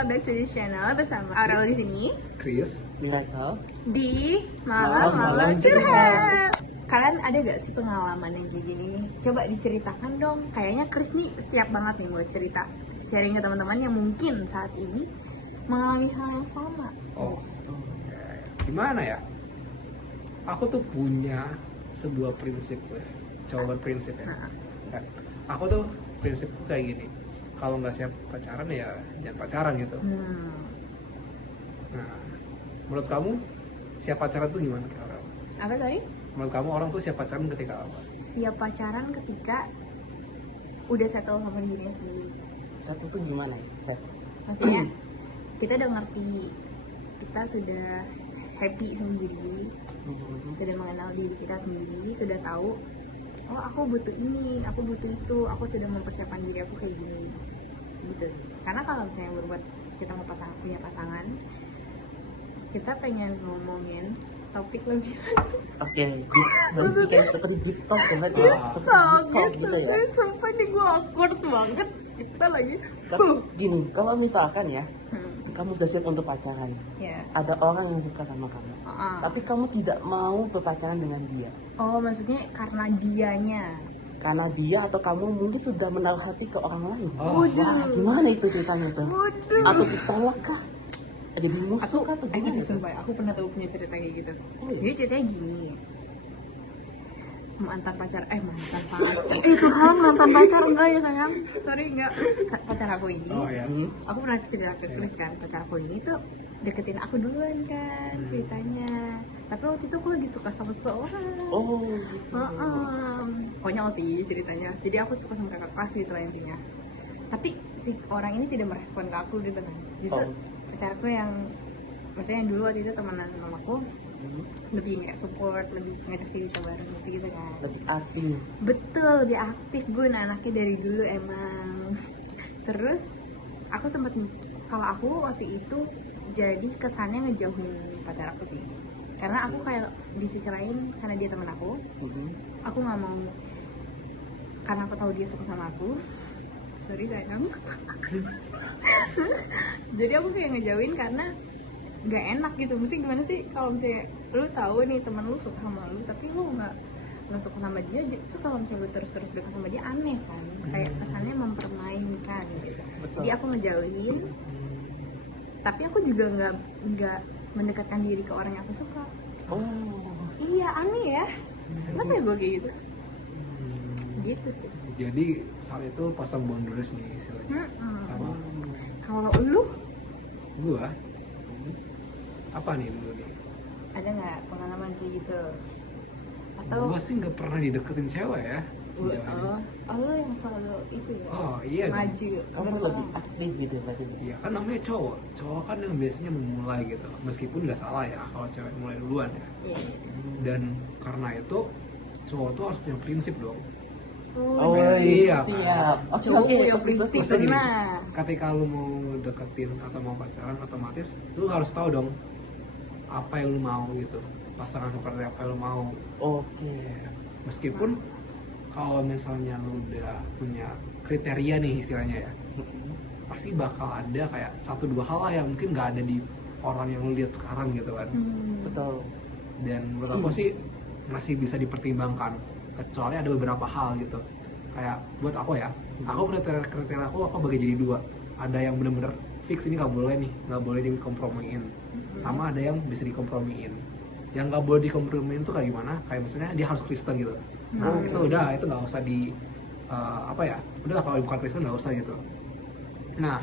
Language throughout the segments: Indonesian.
welcome back to this channel bersama Aurel di sini Chris, Miracle di malam-malam curhat. Kalian ada gak sih pengalaman yang kayak gini? Coba diceritakan dong. Kayaknya Chris nih siap banget nih buat cerita, sharing ke teman-teman yang mungkin saat ini mengalami hal yang sama. oh, gimana ya? Aku tuh punya sebuah prinsip, coba prinsip ya. Kan, aku tuh prinsip kayak gini. Kalau nggak siap pacaran ya jangan pacaran gitu. Nah, menurut kamu siap pacaran tuh gimana? Apa tadi? Menurut kamu orang tuh siap pacaran ketika apa? Siap pacaran ketika udah settle sama dirinya sendiri. satu tuh gimana ya? Maksudnya kita udah ngerti, kita sudah happy sendiri, sudah mengenal diri kita sendiri, sudah tahu oh aku butuh ini, aku butuh itu, aku sudah mempersiapkan diri aku kayak gini gitu. Karena kalau misalnya berbuat kita mau punya pasangan, kita pengen ngomongin topik lebih Oke, berarti kayak seperti deep talk ya, berarti seperti deep talk gitu ya. Sampai nih gue awkward banget kita lagi. Tapi gini, kalau misalkan ya, kamu sudah siap untuk pacaran, Ya. ada orang yang suka sama kamu, tapi kamu tidak mau berpacaran dengan dia, Oh maksudnya karena dianya. karena dia atau kamu mungkin sudah menaruh hati ke orang lain. Oh, Wah, gimana itu ceritanya tuh? Waduh. Atau ditolak kah? Jadi musuh kah atau gimana? Tapi sumpah aku pernah tahu punya cerita kayak gitu. Oh, iya? Jadi ceritanya gini. Mantan pacar mantan pacar enggak ya sayang, sorry enggak. Pacar aku ini, Oh ya. aku pernah cerita ke Chris kan, pacar aku ini tuh deketin aku duluan kan ceritanya. Tapi waktu itu aku lagi suka sama seseorang. Oh, gitu. Konyol sih ceritanya. Jadi aku suka sama kakak kelas gitu lah intinya. Tapi si orang ini tidak merespon ke aku gitu kan. Justru pacarku yang maksudnya yang dulu waktu itu temenan sama aku lebih kayak support, lebih ngajak cerita bareng gitu kan. Lebih aktif. Betul, lebih aktif gue anaknya dari dulu emang. Terus aku sempat mikir kalau aku waktu itu jadi kesannya ngejauhin pacar aku sih. Karena aku kayak di sisi lain karena dia temen aku nggak mau, karena aku tahu dia suka sama aku. Sorry sayang. Jadi aku kayak ngejauhin karena nggak enak gitu. Mesti gimana sih kalau misalnya lu tahu nih teman lu suka sama lu tapi lu nggak suka sama dia, itu kalau misalnya lu terus dekat sama dia aneh kan, kayak kesannya mempermainkan gitu. Jadi aku ngejauhin, tapi aku juga nggak mendekatkan diri ke orang yang aku suka. Oh, Iya aneh ya, kenapa ya gue kayak gitu? Gitu sih. Jadi saat itu pasang boundaries nih istilahnya. Sama Kalau lu gua apa nih dulu nih? ada nggak pengalaman kayak gitu? Atau Gua sih nggak pernah dideketin cewek ya. sejauh ini. lu yang selalu itu ya? Oh iya dong. Maju. kamu lebih aktif gitu berarti. Iya kan namanya cowok kan yang biasanya memulai gitu, meskipun nggak salah ya kalau cewek mulai duluan ya. Iya. Dan karena itu cowok tuh harus punya prinsip dong. Oh iya, siap. Oke, Cowok oke, punya oke, prinsip, oke. Gini, benar. ketika lu mau deketin atau mau pacaran, otomatis lu harus tahu dong apa yang lu mau gitu, pasangan seperti apa yang lu mau. Oke. Meskipun kalau misalnya lu udah punya kriteria nih istilahnya ya, pasti bakal ada kayak 1-2 hal lah yang mungkin nggak ada di orang yang lu lihat sekarang gitu kan. Betul. Dan menurut aku sih masih bisa dipertimbangkan, kecuali ada beberapa hal gitu. Kayak buat aku ya, aku kriteria aku bagi jadi 2. Ada yang bener-bener fix ini nggak boleh dikompromiin, sama ada yang bisa dikompromiin. Yang nggak boleh dikompromiin tuh kayak gimana? Kayak misalnya dia harus Kristen gitu. Nah itu nggak usah di udah kalau bukan Kristen nggak usah gitu. Nah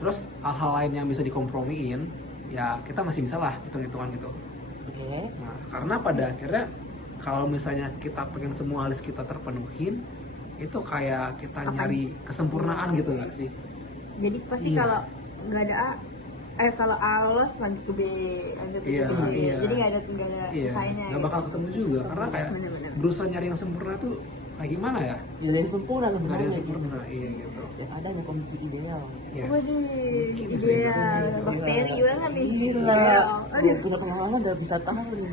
terus hal-hal lain yang bisa dikompromiin ya kita masih bisa lah hitung-hitungan gitu. Oke. Nah, karena pada akhirnya kalau misalnya kita pengen semua list kita terpenuhin, itu kayak kita nyari kesempurnaan gitu nggak sih? Jadi pasti Iya. kalau nggak ada A, kalau A lolos lagi ke B, lanjut ke Iya, B. iya. Jadi nggak ada Iya, selesainya. nggak bakal ketemu juga karena kayak Bener-bener. berusaha nyari yang sempurna tuh kayak gimana ya? Jadi yang sempurna Nggak ada sebenarnya. yang sempurna, iya gitu. Yang ada hanya kondisi ideal. Yes. Waduh, Mungkin bisa ideal, dibilang bakteri banget nih. Gila. Aduh. Punya pengalaman udah bisa tahu nih.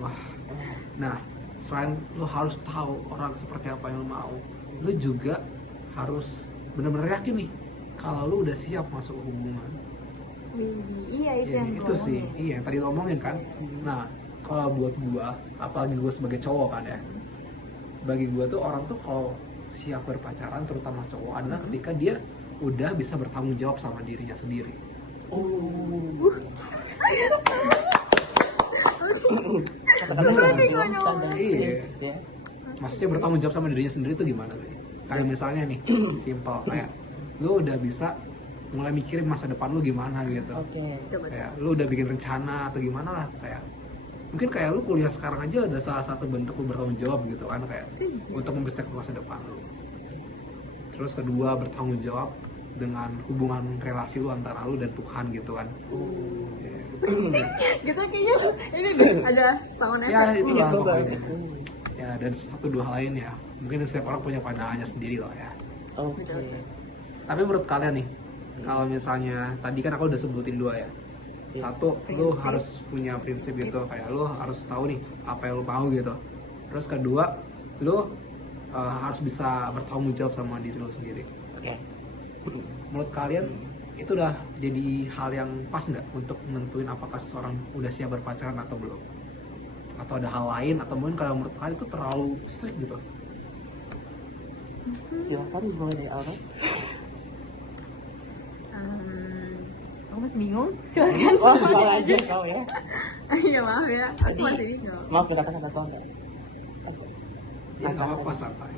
Wah. Nah, selain lu harus tahu orang seperti apa yang lu mau, lu juga harus benar-benar yakin nih kalau lu udah siap masuk hubungan. Widih, iya itu Ya, yang itu gua sih, omongin. iya yang tadi lo omongin kan. Nah, kalau buat gua, apalagi gua sebagai cowok kan ya, bagi gua tuh orang tuh kalau siap berpacaran, terutama cowok, adalah ketika dia udah bisa bertanggung jawab sama dirinya sendiri. Kata-kata Berani yang gua bisa nyoba. dan Iya. yes, ya. Maksudnya bertanggung jawab sama dirinya sendiri tuh gimana tuh? Kayak misalnya nih, simpel kayak lu udah bisa mulai mikirin masa depan lu gimana gitu. Oke. Coba. Kayak lu udah bikin rencana atau gimana lah, kayak mungkin kayak lu kuliah sekarang aja ada salah satu bentuk lu bertanggung jawab gitu kan, kayak untuk mempersiapkan masa depan lu. Terus kedua, bertanggung jawab dengan hubungan relasi lu antara lu dan Tuhan gitu kan. Kita kayaknya ini deh, ada sound Ya effect. itulah Coba. pokoknya. Ya, dan satu dua hal lain ya, mungkin setiap orang punya pandangannya sendiri loh ya. Oke. Tapi menurut kalian nih, kalau misalnya tadi kan aku udah sebutin dua ya. Satu, lu Prinsip. harus punya prinsip gitu, kayak lu harus tahu nih apa yang lu mau gitu. Terus kedua, lu harus bisa bertanggung jawab sama diri lu sendiri. Oke. Menurut kalian itu udah jadi hal yang pas nggak untuk nentuin apakah seseorang udah siap berpacaran atau belum? Atau ada hal lain, atau mungkin kalau menurut kalian itu terlalu strict gitu? Silakan mulai dari awal. Aku masih bingung. Silakan. Oh, kau aja kau ya. Iya maaf ya, aku Tadi- masih bingung. Maaf kata-kata kau enggak. Ya nggak apa-apa, santai.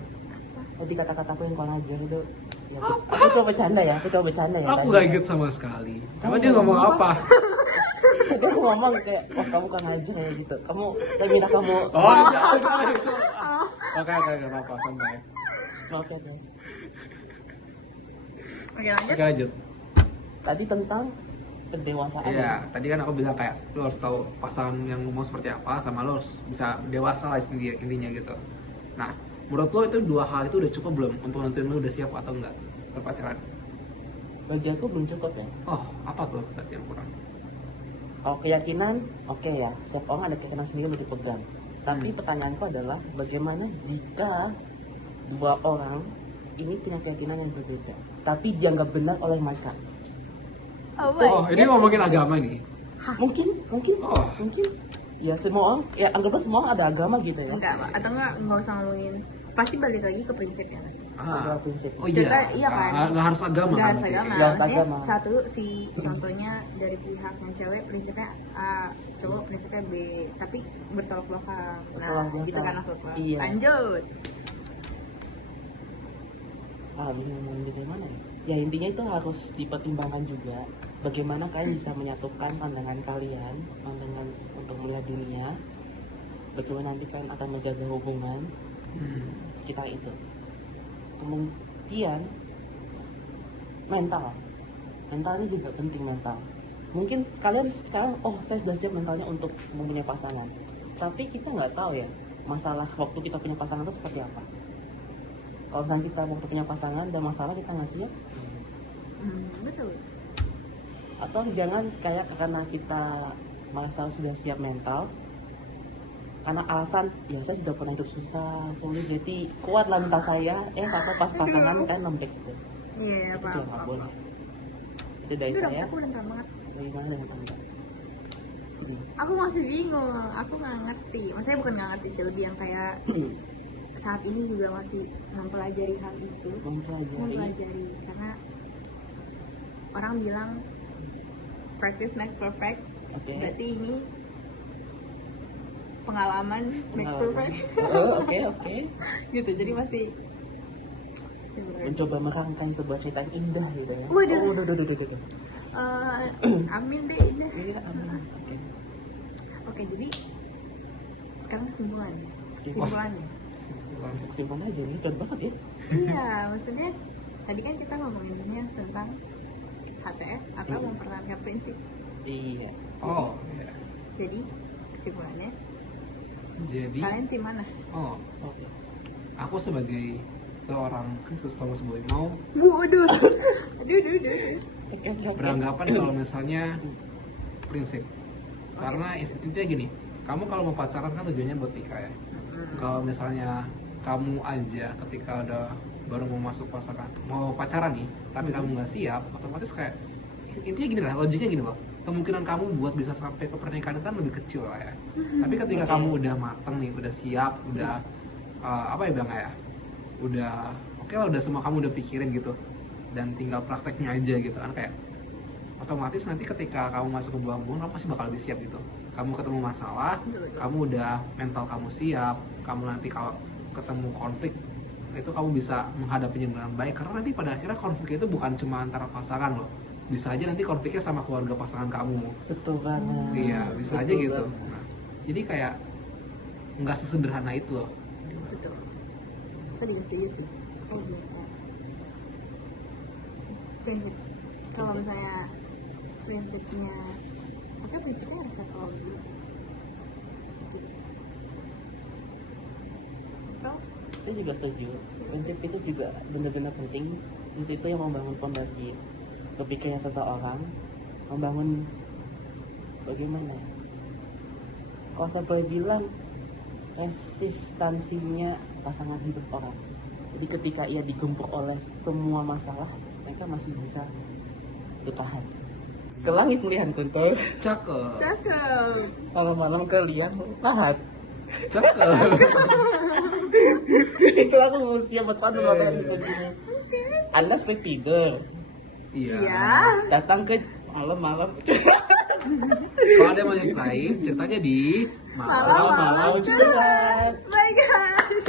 Tadi kata-kataku yang kau ajar itu. Ya, aku coba bercanda ya. Aku coba bercanda ya. Aku tadi. nggak inget sama sekali. Cuma Kamu dia ngomong apa? Tadi aku ngomong kayak, wah kamu kan aja kayak gitu. Kamu, saya minta kamu. Oh, oke, nggak apa-apa, santai. Oke guys. Oke lanjut. Oke, lanjut. Tadi tentang pendewasaan. Iya, tadi kan aku bilang kayak lu harus tahu pasangan yang lu mau seperti apa, sama lu harus bisa dewasa lah intinya gitu. Nah, menurut lo itu dua hal itu udah cukup belum untuk nentuin lu udah siap atau enggak berpacaran? Bagi aku belum cukup ya. Oh, apa tuh berarti yang kurang? Kalau keyakinan, oke ya. Setiap orang ada keyakinan sendiri untuk dipegang. Tapi pertanyaanku adalah, bagaimana jika dua orang ini punya keyakinan yang berbeda, tapi dianggap benar oleh mereka? Oh Oh, my ini god. ngomongin agama nih. Mungkin. Oh. Mungkin. Ya semua orang, ya anggaplah semua orang ada agama gitu ya. Enggak, Pak. Atau enggak usah ngomongin. Pasti balik lagi ke prinsipnya. Ada prinsip. Oh iya. Kita- iya kan? Nggak harus agama. Enggak kan? harus agama. Nggak harus Maksudnya agama. satu si contohnya dari pihak yang cewek prinsipnya A, cowok prinsipnya B, tapi bertolak belakang. Nah, Bertolak belakang. gitu kan maksudnya. Iya. Lanjut. Bingung bagaimana ya? Ya intinya itu harus dipertimbangkan juga. Bagaimana kalian bisa menyatukan pandangan kalian, pandangan untuk melihat dunia. Bagaimana nanti kalian akan menjaga hubungan sekitar itu. Kemudian mental ini juga penting, mental. Mungkin kalian sekarang, oh saya sudah siap mentalnya untuk mempunyai pasangan, tapi kita nggak tahu ya masalah waktu kita punya pasangan itu seperti apa. Kalau misalnya kita waktu punya pasangan dan masalah kita nggak siap, Betul. atau jangan kayak karena kita merasa sudah siap mental karena alasan ya saya sudah pernah hidup susah sulit jadi kuat lah mental saya, atau pas pasangan kan lembek gitu. Iya, Itu Pak. juga nggak boleh. Itu dari Itu saya. aku mental banget. Bagaimana dengan anda? Aku masih bingung. Aku nggak ngerti. Maksudnya bukan nggak ngerti sih, lebih yang kayak saat ini juga masih mempelajari hal itu. Mempelajari karena orang bilang practice make perfect. Oke. Berarti ini pengalaman makes perfect. Oke. Gitu. Jadi masih Mencoba merangkai sebuah cerita yang indah gitu ya. Waduh. Oh, udah. amin deh indah. Iya, amin. Oke. Oke, jadi sekarang kesimpulan. Kesimpulan. Kesimpulannya. Langsung kesimpulan aja nih, cepet banget ya. Iya, maksudnya tadi kan kita ngomonginnya tentang HTS atau mempertahankan prinsip. Iya. Oh, iya. Jadi kesimpulannya Jadi, kalian tim mana? oh, Oke. aku sebagai seorang Kristus Thomas Boy mau Waduh. Aduh. Oke. beranggapan kalau misalnya prinsip. Karena intinya gini, kamu kalau mau pacaran kan tujuannya buat nikah ya. Kalau misalnya kamu aja ketika udah baru mau masuk mau pacaran nih, tapi kamu nggak siap, otomatis kayak intinya gini lah, logiknya gini loh, kemungkinan kamu buat bisa sampai ke pernikahan itu kan lebih kecil lah ya. Tapi ketika kamu udah mateng nih, udah siap, udah apa ya bang ya, udah oke lah, udah semua kamu udah pikirin gitu, dan tinggal prakteknya aja gitu kan, kayak otomatis nanti ketika kamu masuk ke buah hubungan kamu pasti bakal lebih siap gitu. Kamu ketemu masalah, kamu udah mental kamu siap, kamu nanti kalau ketemu konflik itu kamu bisa menghadapinya dengan baik, karena nanti pada akhirnya konflik itu bukan cuma antara pasangan loh, bisa aja nanti konfliknya sama keluarga pasangan kamu. Betul banget. Iya, bisa Betul aja gitu. banget. Nah, jadi kayak nggak sesederhana itu loh. Betul. Aku juga setuju sih. Oh, gitu. Prinsip. Kalau misalnya prinsipnya, tapi prinsipnya harus apa dulu? Atau Saya juga setuju. Prinsip itu juga benar-benar penting. Justru itu yang membangun fondasi berpikirnya seseorang, membangun bagaimana ya? Kalau saya boleh bilang, resistansinya pasangan hidup orang. Jadi ketika ia digempur oleh semua masalah, mereka masih bisa bertahan. Ke langit melihat kuntul, Cakep. cakep. malam-malam ke liang lahat. Cakep. Itu aku mau siap betul nonton itu. Anda sampai tidur, Iya. datang ke malam-malam. Kalau ada yang mau nyeritain ceritanya di Malam-malam Malam-malam curhat. Bye guys.